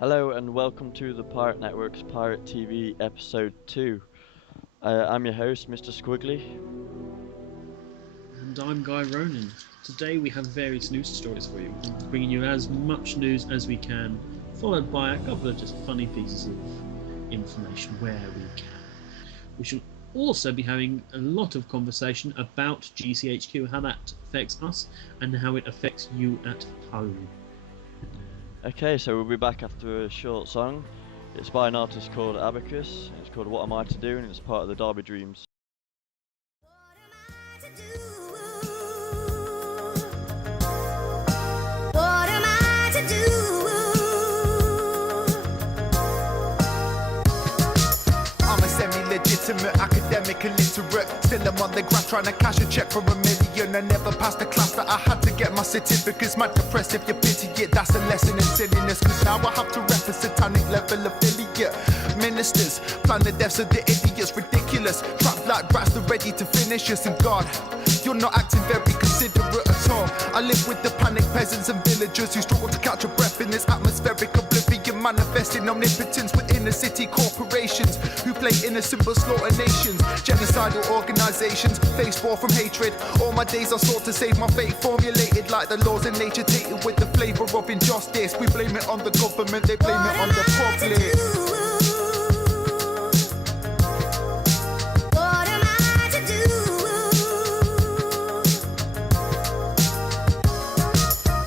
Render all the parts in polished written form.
Hello and welcome to the Pirate Network's Pirate TV Episode 2. I'm your host, Mr. Squiggly. And I'm Guy Ronan. Today we have various news stories for you, bringing you as much news as we can, followed by a couple of just funny pieces of information where we can. We shall also be having a lot of conversation about GCHQ, how that affects us, and how it affects you at home. Okay, so we'll be back after a short song. It's by an artist called Abacus. It's called What Am I to Do, and it's part of the Derby Dreams. What am I to do? I'm a semi-legitimate academic illiterate. Still I'm on the graph trying to cash a check for $1 million. I never passed the class that I had to get my certificates. Mad depressed if you pity it, that's a lesson in silliness. Cause now I have to rep a satanic level affiliate. Ministers plan the deaths of the idiots, ridiculous. Trapped like rats, they're ready to finish us. And God, you're not acting very considerate at all. I live with the panicked peasants and villagers who struggle to catch a breath in this atmospheric oblivion. Manifesting omnipotence within the city corporations who play innocent but slaughter nations. Genocidal organizations face war from hatred. All my days I sought to save my fate, formulated like the laws of nature, tainted with the flavor of injustice. We blame it on the government, they blame it on the public. What am I to do?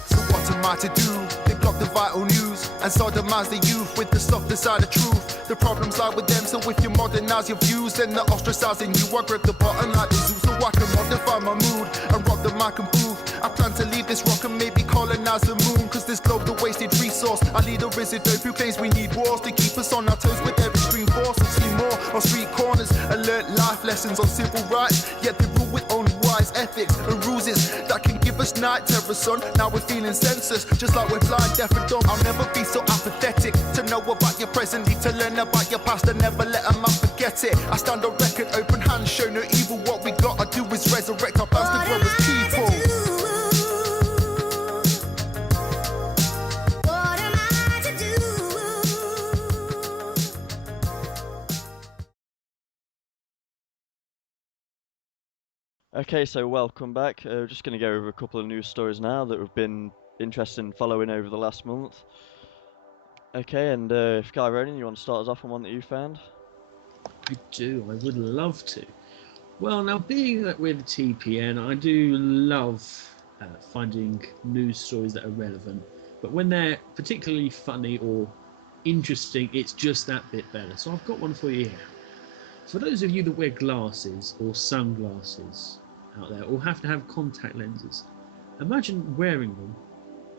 So what am I to do? They block the vital news and sodomize the youth with the softer side of truth. The problems lie with them, so if you modernize your views, then they're ostracizing you. I grip the button like the zoo so I can modify my mood and rob the mic and booth. I plan to leave this rock and maybe colonize the moon, cause this globe the wasted resource. I lead a wizard dope who claims we need wars to keep us on our toes with every extreme force. I've seen more on street corners and learnt life lessons on civil rights, yet they rule with only wise ethics and ruses that can give us night terror, son. Now we're feeling census, just like we're blind, deaf and dumb. I'll never be so apathetic to know about your present, need to learn about your past and never let a man forget it. I stand on record, open hands, show no evil. What we gotta do is resurrect our plans to grow as people. What am I to do? Okay, so welcome back. We're just going to go over a couple of news stories now that have been interesting following over the last month. Okay, and if Guy Ronan, you want to start us off on one that you found? I do, I would love to. Well, now being that we're the TPN, I do love finding news stories that are relevant, but when they're particularly funny or interesting, it's just that bit better. So I've got one for you here. For those of you that wear glasses or sunglasses out there, or have to have contact lenses, imagine wearing them.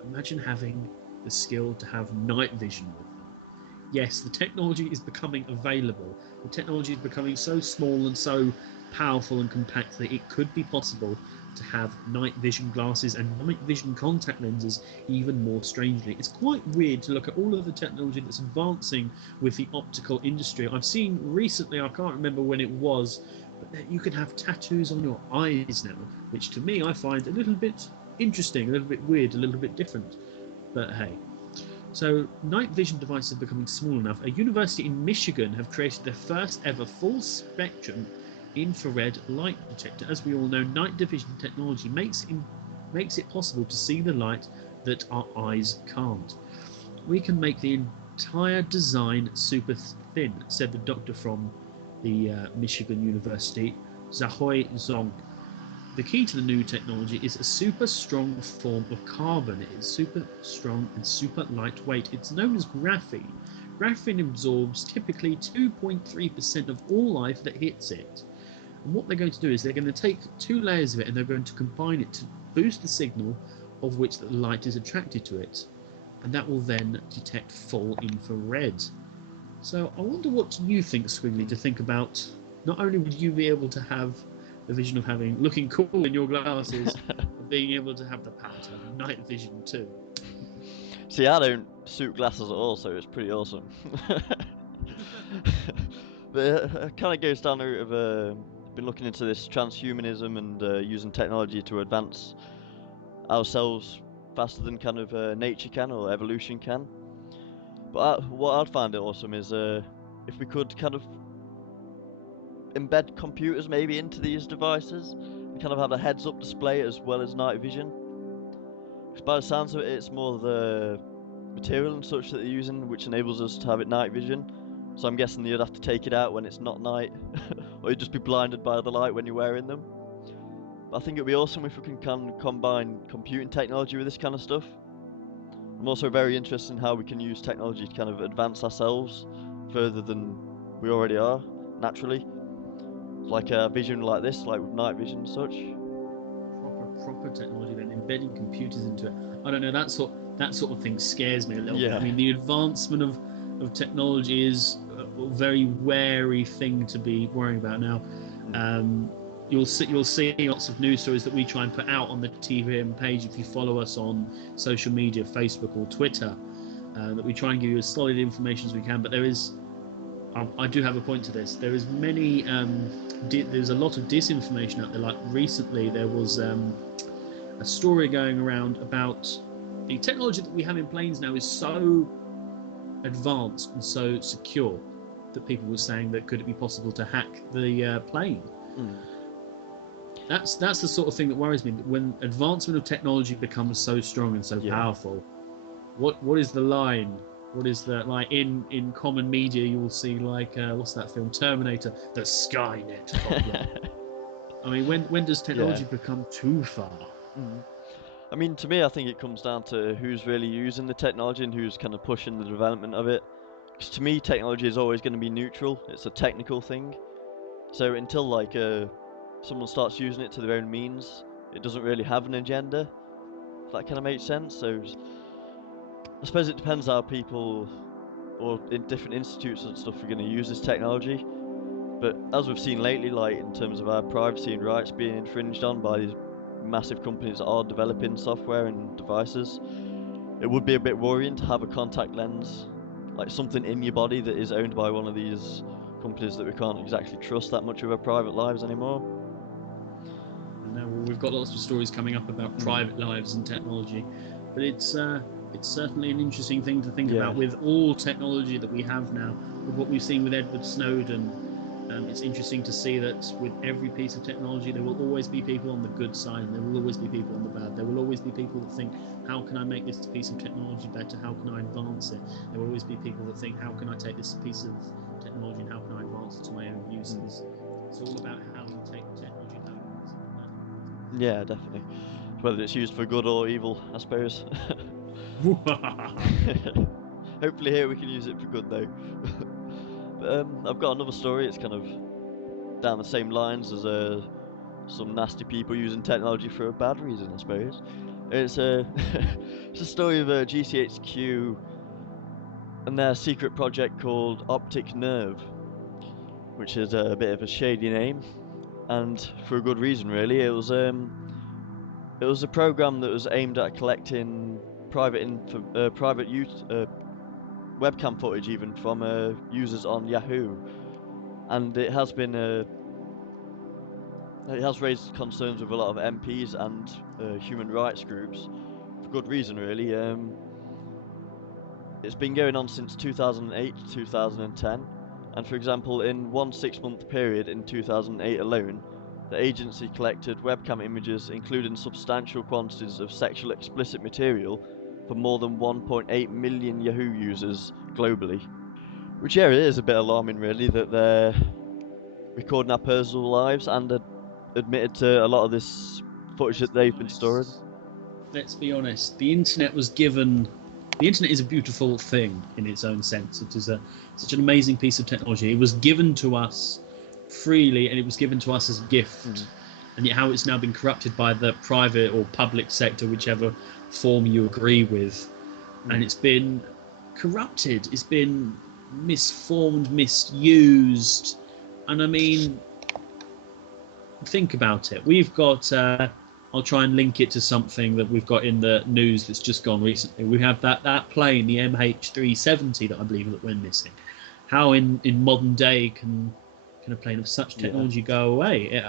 Imagine having the skill to have night vision with them. Yes, the technology is becoming available. The technology is becoming so small and so powerful and compact that it could be possible to have night vision glasses and night vision contact lenses even more strangely. It's quite weird to look at all of the technology that's advancing with the optical industry. I've seen recently, I can't remember when it was, but that you can have tattoos on your eyes now, which to me I find a little bit interesting, a little bit weird, a little bit different. But hey. So, night vision devices are becoming small enough. A university in Michigan have created their first ever full spectrum infrared light detector. As we all know, night vision technology makes it possible to see the light that our eyes can't. We can make the entire design super thin, said the doctor from the Michigan University, Zahoy Zong. The key to the new technology is a super strong form of carbon. It is super strong and super lightweight. It's known as graphene. Graphene absorbs typically 2.3% of all light that hits it. And what they're going to do is they're going to take two layers of it and they're going to combine it to boost the signal of which the light is attracted to it. And that will then detect full infrared. So I wonder what you think, Squiggly, to think about. Not only would you be able to have the vision of looking cool in your glasses, but being able to have the power to have night vision too. See, I don't suit glasses at all, so it's pretty awesome. But it kind of goes down the route of been looking into this transhumanism and using technology to advance ourselves faster than kind of nature can or evolution can. But what I'd find it awesome is if we could kind of embed computers maybe into these devices and kind of have a heads-up display as well as night vision. Because by the sounds of it, it's more the material and such that they're using which enables us to have it night vision. So I'm guessing you'd have to take it out when it's not night, or you'd just be blinded by the light when you're wearing them. But I think it'd be awesome if we can combine computing technology with this kind of stuff. I'm also very interested in how we can use technology to kind of advance ourselves further than we already are, naturally. Like a vision like this, like with night vision and such. Proper technology, then embedding computers into it. I don't know, that sort of thing scares me a little bit. Yeah. I mean, the advancement of technology is a very wary thing to be worrying about now. You'll see lots of news stories that we try and put out on the TVM page if you follow us on social media, Facebook or Twitter, that we try and give you as solid information as we can. But there is, I do have a point to this. There is many, there's a lot of disinformation out there. Like recently, there was a story going around about the technology that we have in planes now is so advanced and so secure that people were saying that could it be possible to hack the plane. That's the sort of thing that worries me. When advancement of technology becomes so strong and so powerful, what is the line? What is the, like in common media you will see like what's that film, Terminator, the Skynet problem. I mean, when does technology become too far? I mean, to me, I think it comes down to who's really using the technology and who's kind of pushing the development of it. Because to me, technology is always going to be neutral. It's a technical thing. So until like someone starts using it to their own means, it doesn't really have an agenda. If that kind of makes sense. So I suppose it depends how people or in different institutes and stuff are going to use this technology. But as we've seen lately, like in terms of our privacy and rights being infringed on by these massive companies that are developing software and devices, it would be a bit worrying to have a contact lens, like something in your body that is owned by one of these companies that we can't exactly trust that much of our private lives anymore. I know we've got lots of stories coming up about private lives and technology, but it's certainly an interesting thing to think about with all technology that we have now, with what we've seen with Edward Snowden. It's interesting to see that with every piece of technology, there will always be people on the good side, and there will always be people on the bad. There will always be people that think, how can I make this piece of technology better? How can I advance it? There will always be people that think, how can I take this piece of technology and how can I advance it to my own uses? It's all about how you take technology and how you use it. Yeah, definitely. Whether it's used for good or evil, I suppose. Hopefully here we can use it for good though. But I've got another story. It's kind of down the same lines as some nasty people using technology for a bad reason, I suppose. It's it's a story of GCHQ and their secret project called Optic Nerve, which is a bit of a shady name, and for a good reason really. It was a program that was aimed at collecting private webcam footage even from users on Yahoo, and it has raised concerns with a lot of MPs and human rights groups for good reason really. It's been going on since 2008 to 2010, and for example, in one 6-month period in 2008 alone, the agency collected webcam images including substantial quantities of sexual explicit material for more than 1.8 million Yahoo users globally. Which, yeah, it is a bit alarming really that they're recording our personal lives and admitted to a lot of this footage that they've been storing. Let's be honest, the internet is a beautiful thing in its own sense. It is such an amazing piece of technology. It was given to us freely, and it was given to us as a gift. And yet how it's now been corrupted by the private or public sector, whichever form you agree with. And it's been corrupted. It's been misformed, misused. And I mean, think about it. We've got... I'll try and link it to something that we've got in the news that's just gone recently. We have that plane, the MH370, that I believe that went missing. How in modern day can a plane of such technology go away?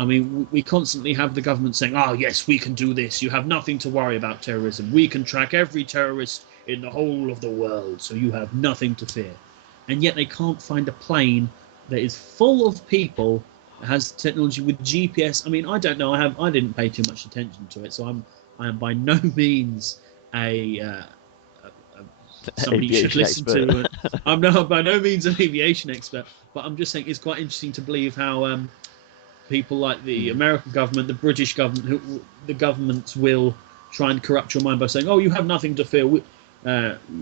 I mean, we constantly have the government saying, "Oh, yes, we can do this. You have nothing to worry about terrorism. We can track every terrorist in the whole of the world, so you have nothing to fear." And yet they can't find a plane that is full of people, that has technology with GPS. I mean, I don't know. I didn't pay too much attention to it, so I am by no means a somebody you should listen to. I'm not by no means an aviation expert, but I'm just saying it's quite interesting to believe how people like the American government, the British government, the governments will try and corrupt your mind by saying, "Oh, you have nothing to fear. We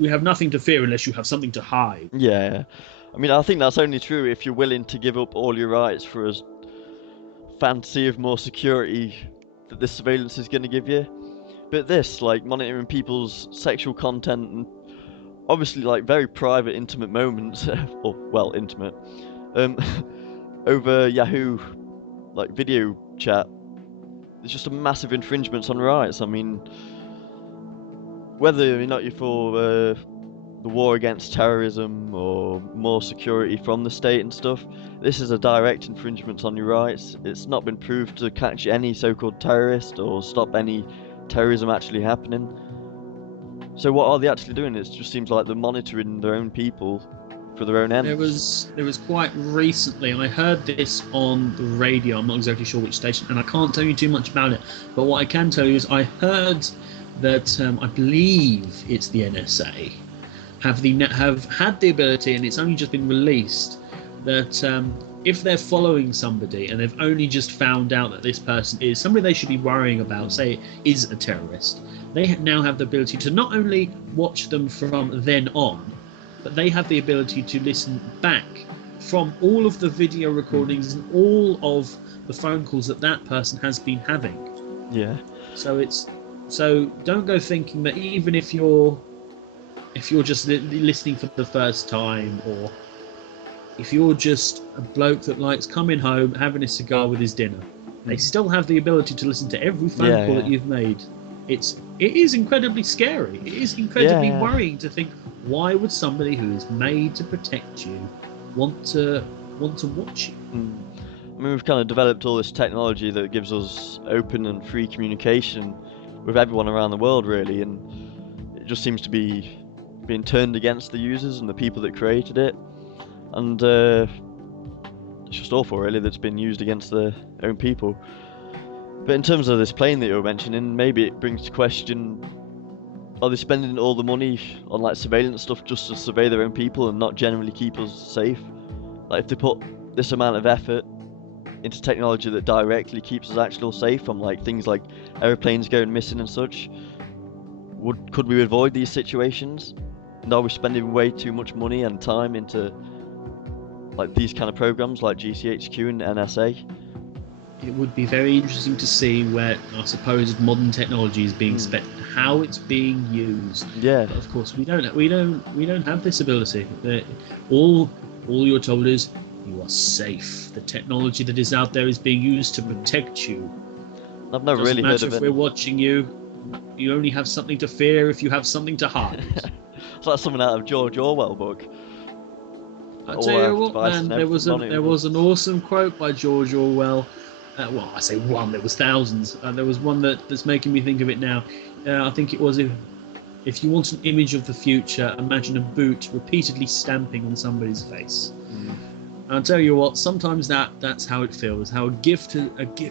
have nothing to fear unless you have something to hide." Yeah, I mean, I think that's only true if you're willing to give up all your rights for a fantasy of more security that this surveillance is going to give you. But this, like monitoring people's sexual content and obviously like very private, intimate moments, or well, intimate, over Yahoo, like video chat, it's just a massive infringements on rights. I mean, whether or not you're for the war against terrorism or more security from the state and stuff, this is a direct infringement on your rights. It's not been proved to catch any so-called terrorist or stop any terrorism actually happening. So what are they actually doing? It just seems like they're monitoring their own people for their own ends. There was quite recently, I heard this on the radio, I'm not exactly sure which station, and I can't tell you too much about it, but what I can tell you is I heard that I believe it's the NSA have had the ability, and it's only just been released, that if they're following somebody and they've only just found out that this person is somebody they should be worrying about, say is a terrorist, they now have the ability to not only watch them from then on, but they have the ability to listen back from all of the video recordings and all of the phone calls that that person has been having. Yeah. So don't go thinking that even if you're just listening for the first time, or if you're just a bloke that likes coming home, having a cigar with his dinner, they still have the ability to listen to every phone call that you've made. It is incredibly scary. It is incredibly worrying to think, why would somebody who is made to protect you want to watch you? I mean, we've kind of developed all this technology that gives us open and free communication with everyone around the world, really, and it just seems to be being turned against the users and the people that created it, and it's just awful, really, that it's been used against their own people. But in terms of this plane that you were mentioning, maybe it brings to question, are they spending all the money on like surveillance stuff just to survey their own people and not generally keep us safe? Like if they put this amount of effort into technology that directly keeps us actually safe from like things like aeroplanes going missing and such, could we avoid these situations? And are we spending way too much money and time into like these kind of programs like GCHQ and NSA? It would be very interesting to see where our supposed modern technology is being spent, how it's being used. Yeah. But of course, we don't have this ability. All you're told is you are safe. The technology that is out there is being used to protect you. I've never really heard of it. Doesn't matter if we're watching you. You only have something to fear if you have something to hide. It's like something out of George Orwell book. I tell you what, man, there was an awesome quote by George Orwell. Well, I say one, there was thousands. There was one that's making me think of it now. I think it was, if you want an image of the future, imagine a boot repeatedly stamping on somebody's face. I'll tell you what, sometimes that's how it feels, how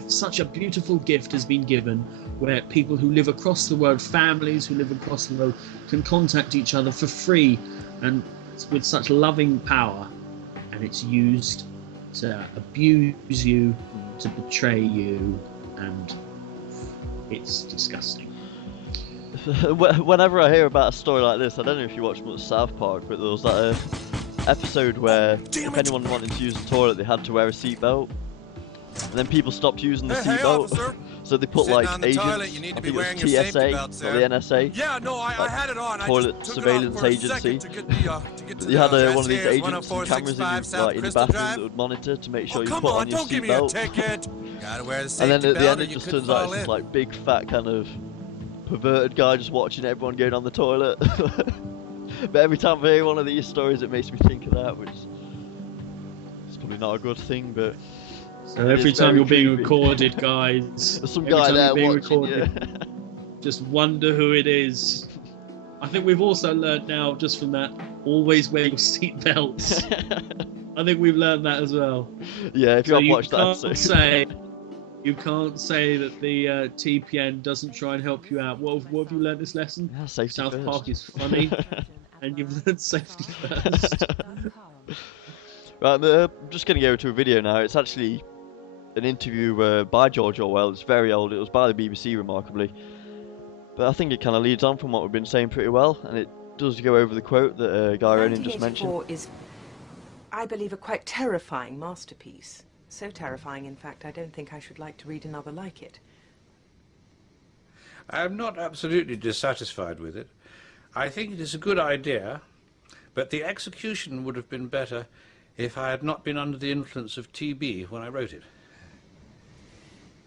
such a beautiful gift has been given, where people who live across the world, families who live across the world, can contact each other for free and with such loving power, and it's used to abuse you, to betray you, and it's disgusting. Whenever I hear about a story like this, I don't know if you watch much South Park, but there was that episode where if anyone wanted to use the toilet, they had to wear a seatbelt, and then people stopped using the seatbelt, so they put like agents, I think it was TSA or the NSA, I had it on. toilet surveillance agency. You had one of these agents and cameras in your bathroom that would monitor to make sure you put on your seatbelt. And then at the end it just turns out it's this like big fat kind of perverted guy just watching everyone going on the toilet. But every time I hear one of these stories, it makes me think of that, which is probably not a good thing, but So It every is time very you're being creepy. recorded, guys, There's some every guy time there you're being watching recorded, just wonder who it is. I think we've also learned now, just from that, always wear your seatbelts. I think we've learned that as well. Yeah, if you So have you watched that can't episode. say that the TPN doesn't try and help you out. What have you learned this lesson? Yeah, safety South first. Park is funny, and you've learned safety first. Right, I'm just going to go to a video now. It's actually an interview by George Orwell. It's very old. It was by the BBC, remarkably. But I think it kind of leads on from what we've been saying pretty well, and it does go over the quote that Guy Ronan just mentioned. 1984 is, I believe, a quite terrifying masterpiece. So terrifying, in fact, I don't think I should like to read another like it. I'm not absolutely dissatisfied with it. I think it is a good idea, but the execution would have been better if I had not been under the influence of TB when I wrote it.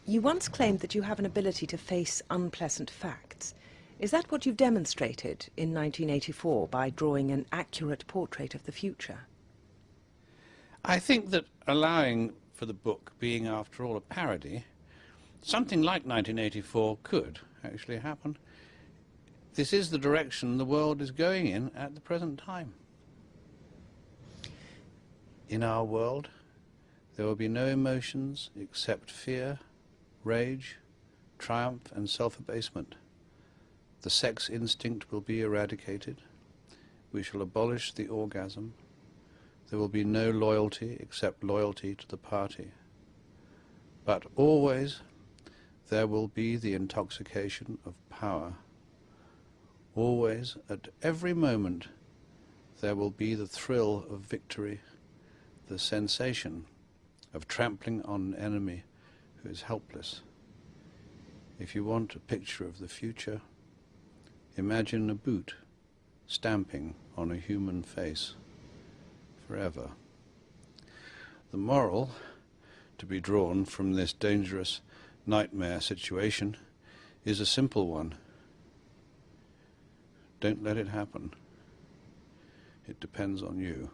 You once claimed that you have an ability to face unpleasant facts. Is that what you've demonstrated in 1984 by drawing an accurate portrait of the future? I think that allowing for the book being, after all, a parody, something like 1984 could actually happen. This is the direction the world is going in at the present time. In our world, there will be no emotions except fear, rage, triumph and self-abasement. The sex instinct will be eradicated. We shall abolish the orgasm. There will be no loyalty except loyalty to the party. But always there will be the intoxication of power. Always, at every moment, there will be the thrill of victory, the sensation of trampling on an enemy who is helpless. If you want a picture of the future, imagine a boot stamping on a human face forever. The moral to be drawn from this dangerous nightmare situation is a simple one. Don't let it happen. It depends on you.